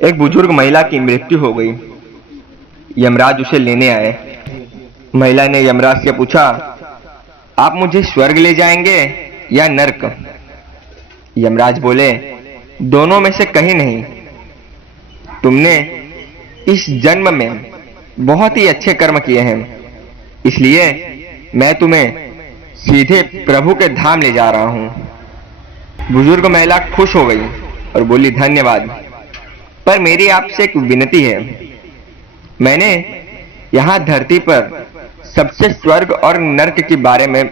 एक बुजुर्ग महिला की मृत्यु हो गई। यमराज उसे लेने आए। महिला ने यमराज से पूछा, आप मुझे स्वर्ग ले जाएंगे या नरक? यमराज बोले, दोनों में से कहीं नहीं। तुमने इस जन्म में बहुत ही अच्छे कर्म किए हैं, इसलिए मैं तुम्हें सीधे प्रभु के धाम ले जा रहा हूं। बुजुर्ग महिला खुश हो गई और बोली, धन्यवाद, पर मेरी आपसे एक विनती है। मैंने यहां धरती पर सबसे स्वर्ग और नरक के बारे में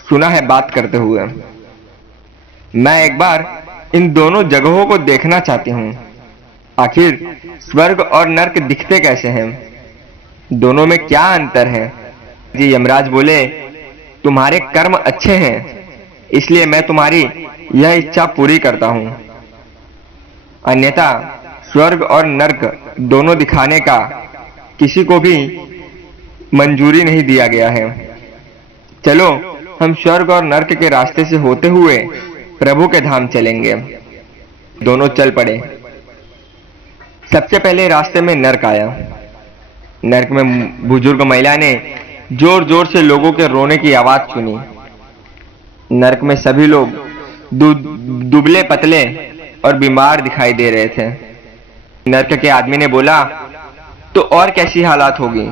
सुना है बात करते हुए। मैं एक बार इन दोनों जगहों को देखना चाहती हूं। आखिर स्वर्ग और नरक दिखते कैसे हैं? दोनों में क्या अंतर है? जी यमराज बोले, तुम्हारे कर्म अच्छे हैं, इसलिए मैं तुम्हारी यह इच्छा पूरी करता हूं। अन्यथा स्वर्ग और नरक दोनों दिखाने का किसी को भी मंजूरी नहीं दिया गया है। चलो हम स्वर्ग और नरक के रास्ते से होते हुए प्रभु के धाम चलेंगे। दोनों चल पड़े। सबसे पहले रास्ते में नरक आया। नरक में बुजुर्ग महिला ने जोर जोर से लोगों के रोने की आवाज सुनी। नरक में सभी लोग दुबले पतले और बीमार दिखाई दे रहे थे। नरक के आदमी ने बोला, तो और कैसी हालात होगी?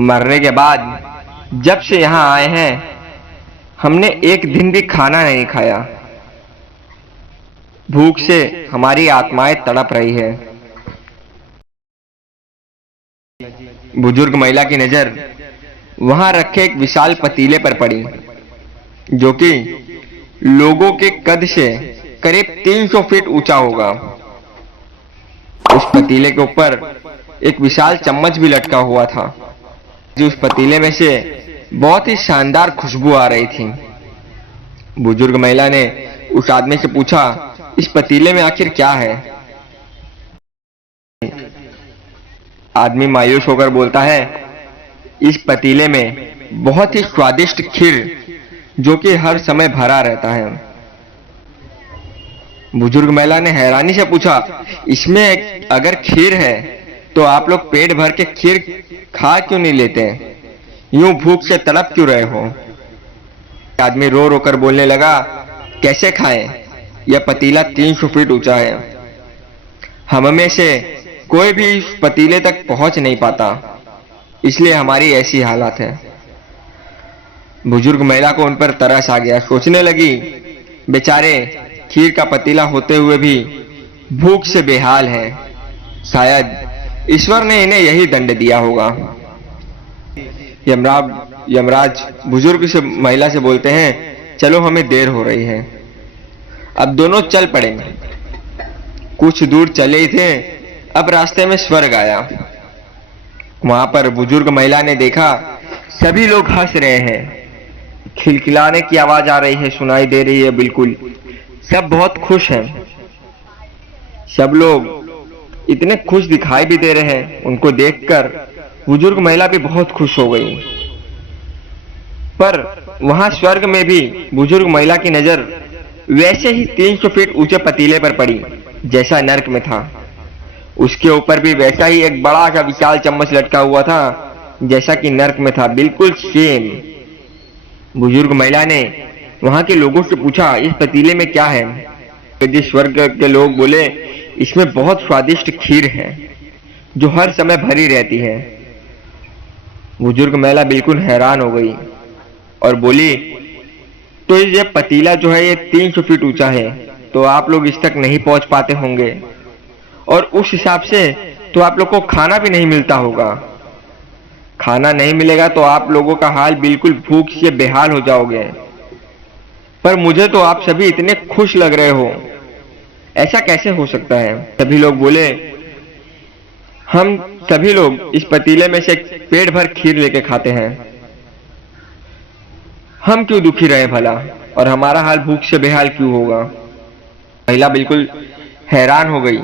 मरने के बाद जब से यहां आए हैं हमने एक दिन भी खाना नहीं खाया। भूख से हमारी आत्माएं तड़प रही है। बुजुर्ग महिला की नजर वहां रखे एक विशाल पतीले पर पड़ी, जो कि लोगों के कद से करीब 300 फीट ऊंचा होगा। उस पतीले के ऊपर एक विशाल चम्मच भी लटका हुआ था। उस पतीले में से बहुत ही शानदार खुशबू आ रही थी। बुजुर्ग महिला ने उस आदमी से पूछा, इस पतीले में आखिर क्या है? आदमी मायूस होकर बोलता है, इस पतीले में बहुत ही स्वादिष्ट खीर जो कि हर समय भरा रहता है। बुजुर्ग महिला ने हैरानी से पूछा, इसमें अगर खीर है तो आप लोग पेट भर के खीर खा क्यों नहीं लेते? यूं भूख से तड़प क्यों रहे हो? आदमी रो रो कर बोलने लगा, कैसे खाएं? यह पतीला 300 फीट ऊंचा है। हम में से कोई भी इस पतीले तक पहुंच नहीं पाता, इसलिए हमारी ऐसी हालत है। बुजुर्ग महिला को उन पर तरस आ गया। सोचने लगी, बेचारे खीर का पतीला होते हुए भी भूख से बेहाल हैं। शायद ईश्वर ने इन्हें यही दंड दिया होगा। यमराज बुजुर्ग से महिला से बोलते हैं, चलो हमें देर हो रही है। अब दोनों चल पड़े। कुछ दूर चले ही थे, अब रास्ते में स्वर्ग आया। वहां पर बुजुर्ग महिला ने देखा सभी लोग हंस रहे हैं, खिलखिलाने की आवाज आ रही है, सुनाई दे रही है। बिल्कुल सब बहुत खुश हैं। सब लोग इतने खुश दिखाई भी दे रहे हैं। उनको देखकर बुजुर्ग महिला भी बहुत खुश हो गई। पर वहां स्वर्ग में भी बुजुर्ग महिला की नजर वैसे ही 300 फीट ऊंचे पतीले पर पड़ी जैसा नरक में था। उसके ऊपर भी वैसा ही एक बड़ा सा विशाल चम्मच लटका हुआ था जैसा कि नरक में था, बिल्कुल सेम। बुजुर्ग महिला ने वहां के लोगों से पूछा, इस पतीले में क्या है? तो स्वर्ग के लोग बोले, इसमें बहुत स्वादिष्ट खीर है जो हर समय भरी रहती है। बुजुर्ग महिला बिल्कुल हैरान हो गई और बोली, तो ये पतीला जो है ये 300 फीट ऊंचा है, तो आप लोग इस तक नहीं पहुंच पाते होंगे, और उस हिसाब से तो आप लोग को खाना भी नहीं मिलता होगा। खाना नहीं मिलेगा तो आप लोगों का हाल बिल्कुल भूख से बेहाल हो जाओगे। पर मुझे तो आप सभी इतने खुश लग रहे हो, ऐसा कैसे हो सकता है? सभी लोग बोले, हम सभी लोग इस पतीले में से पेट भर खीर लेके खाते हैं। हम क्यों दुखी रहे भला, और हमारा हाल भूख से बेहाल क्यों होगा? महिला बिल्कुल हैरान हो गई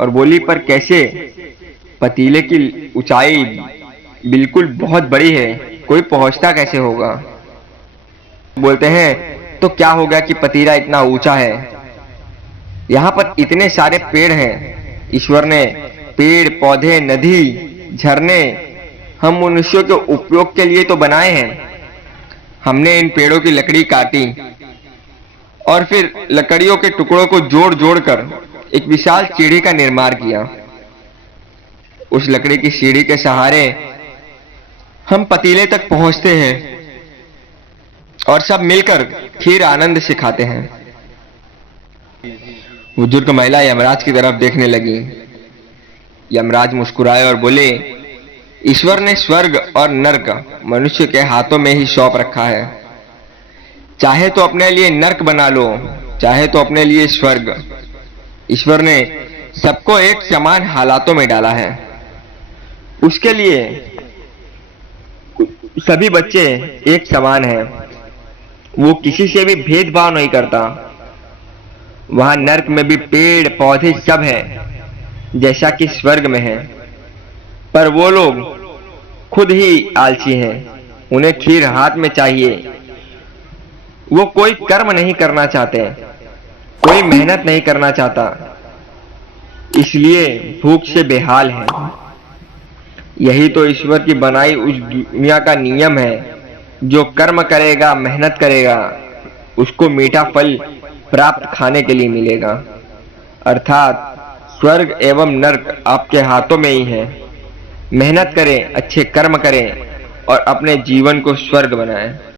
और बोली, पर कैसे? पतीले की ऊंचाई बिल्कुल बहुत बड़ी है, कोई पहुंचता कैसे होगा? बोलते हैं, तो क्या हो गया कि पतीला इतना ऊंचा है? यहाँ पर इतने सारे पेड़ हैं, ईश्वर ने पेड़ पौधे नदी झरने हम मनुष्यों के उपयोग के लिए तो बनाए हैं। हमने इन पेड़ों की लकड़ी काटी और फिर लकड़ियों के टुकड़ों को जोड़ जोड़ कर एक विशाल सीढ़ी का निर्माण किया। उस लकड़ी की सीढ़ी के सहारे हम पतीले तक पहुंचते हैं और सब मिलकर खीर आनंद से खाते हैं। बुजुर्ग महिला यमराज की तरफ देखने लगी। यमराज मुस्कुराए और बोले, ईश्वर ने स्वर्ग और नर्क मनुष्य के हाथों में ही सौंप रखा है। चाहे तो अपने लिए नर्क बना लो, चाहे तो अपने लिए स्वर्ग। ईश्वर ने सबको एक समान हालातों में डाला है। उसके लिए सभी बच्चे एक समान हैं। वो किसी से भी भेदभाव नहीं करता। वहां नर्क में भी पेड़ पौधे सब हैं जैसा कि स्वर्ग में है, पर वो लोग खुद ही आलसी हैं। उन्हें खीर हाथ में चाहिए। वो कोई कर्म नहीं करना चाहते, कोई मेहनत नहीं करना चाहता, इसलिए भूख से बेहाल है। यही तो ईश्वर की बनाई उस दुनिया का नियम है। जो कर्म करेगा, मेहनत करेगा, उसको मीठा फल प्राप्त खाने के लिए मिलेगा। अर्थात स्वर्ग एवं नर्क आपके हाथों में ही है। मेहनत करें, अच्छे कर्म करें और अपने जीवन को स्वर्ग बनाएं।